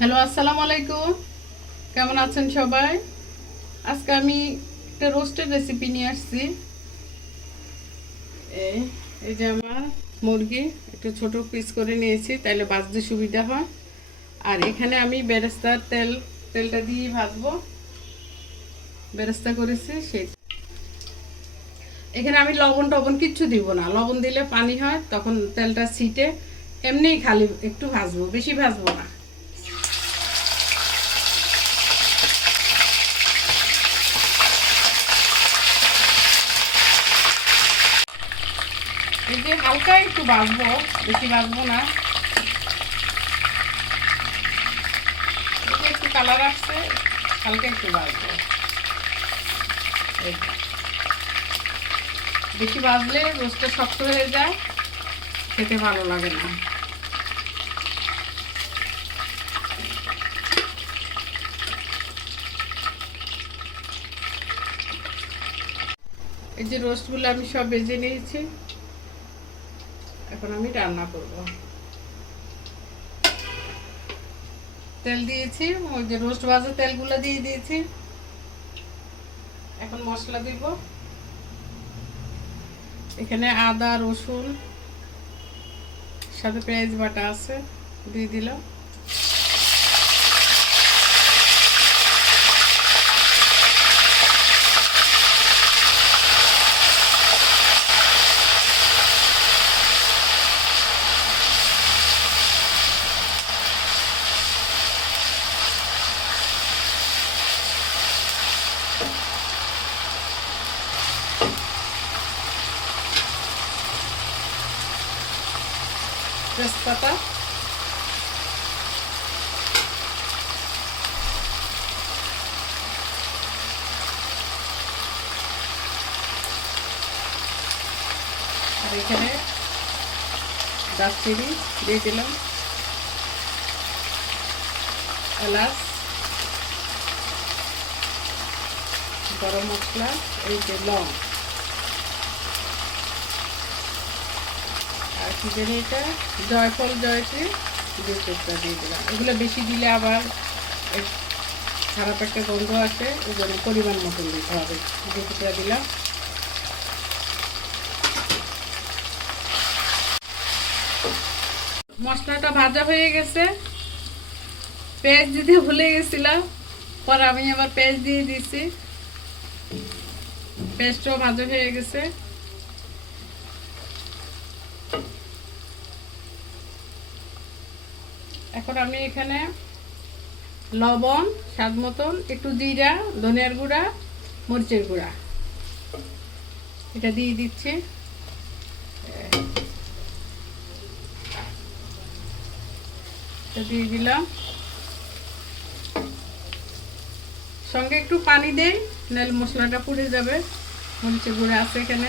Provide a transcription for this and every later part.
Hello, আসসালামু আলাইকুম। কেমন আছেন সবাই? আজকে আমি একটা রোস্টের রেসিপি নিয়ে আসছি। এই যে আমার মুরগি, একটু ছোট পিস করে নিয়েছি তাহলে বাঁচতে সুবিধা হয়। আর এখানে আমি বেরেস্তার তেল, তেলটা দিয়ে ভাজবো। বেরেস্তা করেছি, সেই এখানে আমি লবণ টবণ কিচ্ছু দিব না। লবণ দিলে পানি হয়, তখন তেলটা ছিটে, এমনিই খালি একটু ভাজবো, বেশি ভাজবো না। এই যে হালকা একটু বাজবো বেশি বাজবো না। একটু কালার আসছে, হালকা একটু যে। বেশি বাজলে রোস্টটা শক্ত হয়ে যায়, খেতে ভালো লাগে না। এই যে রোস্টগুলো আমি সব বেজে নিয়েছি। এখন আমি রান্না করব। তেল দিয়েছি, ওই যে রোস্ট ভাজা তেলগুলো দিয়ে দিয়েছি। এখন মশলা দিব। এখানে আদা, রসুন, সাথে পেঁয়াজ বাটা আছে, দিয়ে দিলাম। তেজপাতা। আর এখানে দারচিনি দিয়ে দিলাম। এলাচ গরম মশলা এই যে লং আর কি জানি এটা জয়ফল জয়ত্রী দুই দিয়ে দিলাম। এগুলো বেশি দিলে আবার খারাপ একটা গন্ধ আসে ওই পরিমাণ মতন দিতে হবে। দুই দিলাম। মশলাটা ভাজা হয়ে গেছে। পেঁয়াজ দিতে ভুলে গেছিলাম, পরে আমি আবার পেঁয়াজ দিয়ে দিছি। পেঁয়াজটাও ভাজা হয়ে গেছে। এখন আমি এখানে লবণ, স্বাদ মতন, একটু জিরা, ধনিয়ার গুঁড়া, মরিচের গুঁড়া। এটা দিয়ে দিচ্ছি। দিয়ে দিলাম। সঙ্গে একটু পানি দেই, নাহলে মশলাটা পুড়ে যাবে। মরিচের গুঁড়া আছে এখানে।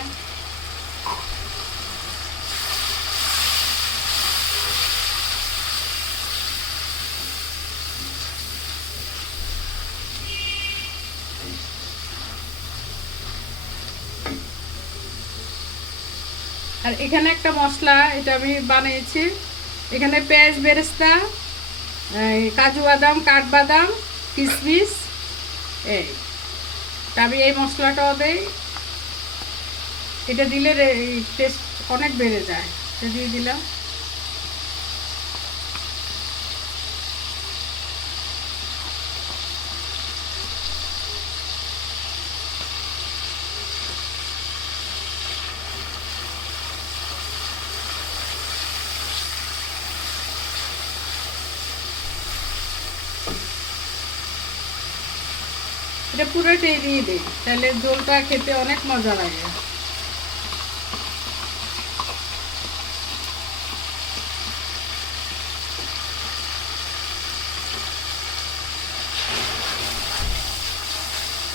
আর এখানে একটা মশলা, এটা আমি বানিয়েছি। এখানে পেঁয়াজ বেরেস্তা কাজু বাদাম, কাঠবাদাম কিশমিশ এই। তা আমি এই মশলাটাও দেই। এটা দিলে টেস্ট অনেক বেড়ে যায়। এটা দিয়ে দিলাম। এটা পুরোটাই দিয়ে দিই, তাহলে ঝোলটা খেতে অনেক মজা লাগে।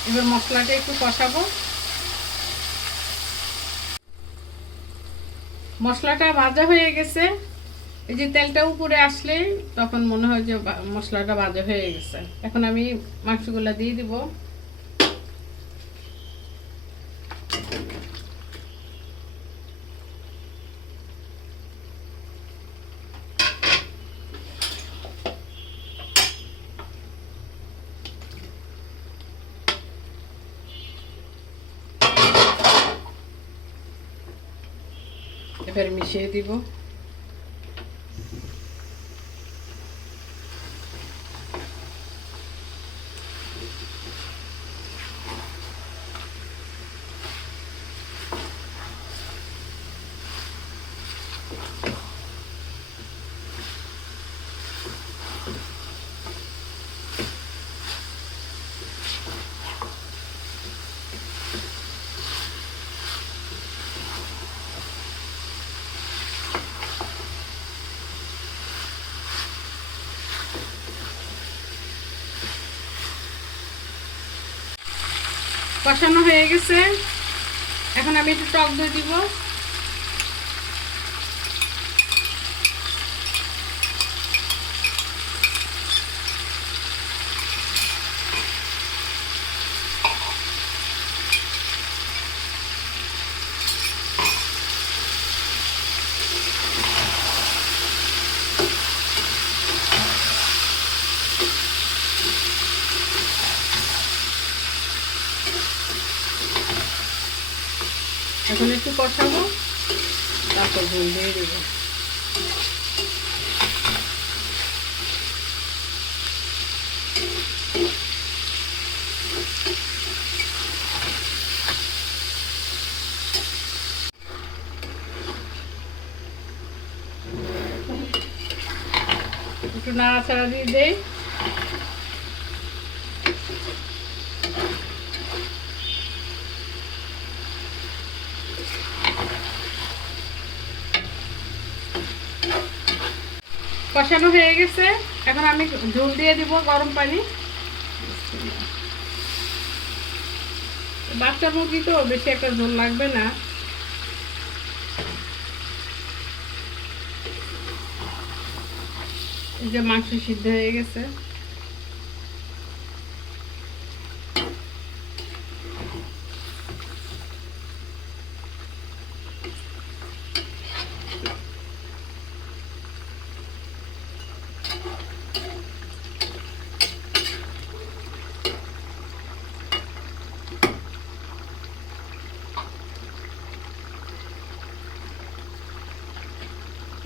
এবার মশলাটা একটু কষাবো। মশলাটা ভাজা হয়ে গেছে। এই যে তেলটা উপরে আসলেই তখন মনে হয় যে মশলাটা ভাজা হয়ে গেছে। এখন আমি মাংসগুলো দিয়ে দিব। ফের মিশিয়ে দিব কষানো হয়ে গেছে। এখন আমি একটু টক দই দিব। এখন একটু কষাবো তারপর ঝোল দিয়ে দেবো। একটু নাড়াচাড়া দিয়ে দেই। কষানো হয়ে গেছে। এখন আমি ঝোল দিয়ে দিব গরম পানি। বাচ্চা মুরগি তো, বেশি একটা ঝোল লাগবে না। যে মাংস সিদ্ধ হয়ে গেছে।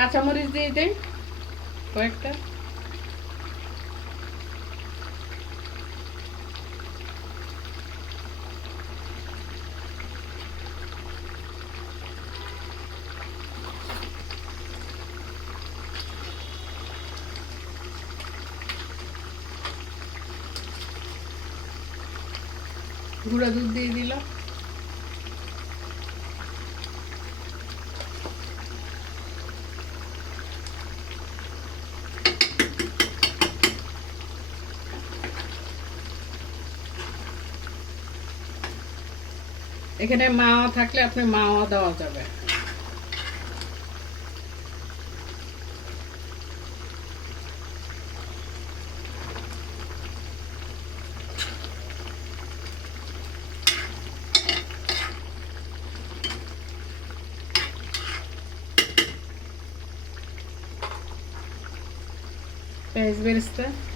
কাঁচামরিচ দিয়ে দেই কয়েকটা। গুঁড়া দুধ দিয়ে দিলাম। এখানে মাওয়া থাকলে আপনি মাওয়া দেওয়া যাবে পেঁয়াজ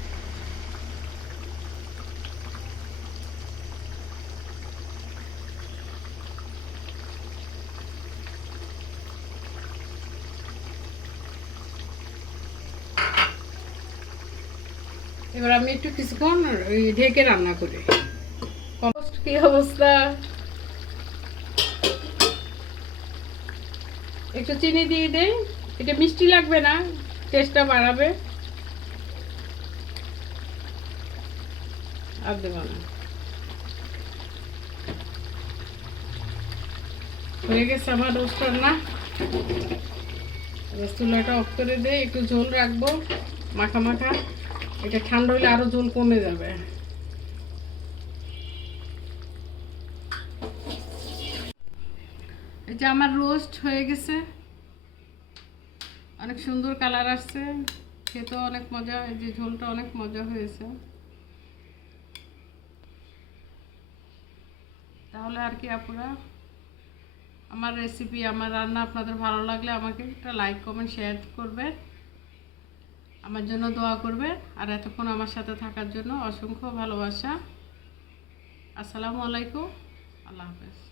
এবার আমি একটু কিছুক্ষণ ঢেকে রান্না করি। কম্পোস্ট কি অবস্থা? একটু চিনি দিয়ে দেই। এটা মিষ্টি লাগবে না? টেস্টটা বাড়াবে? আর দেবো না। হয়ে গেছে আমার রোস্ট রান্না। চুলাটা অফ করে দিয়ে একটু ঝোল রাখব। মাখা মাখা। এটা ঠান্ডা হলে আরও ঝোল কমে যাবে। যে আমার রোস্ট হয়ে গেছে। অনেক সুন্দর কালার আসছে। খেতেও অনেক মজা, এই যে ঝোলটা অনেক মজা হয়েছে। তাহলে আর কি আপুরা? আমার রেসিপি আমার রান্না আপনাদের ভালো লাগলে আমাকে একটা লাইক কমেন্ট শেয়ার করবেন। আমার জন্য দোয়া করবে আর এতক্ষণ আমার সাথে থাকার জন্য অসংখ্য ভালোবাসা। আসসালামু আলাইকুম। আল্লাহ হাফেজ।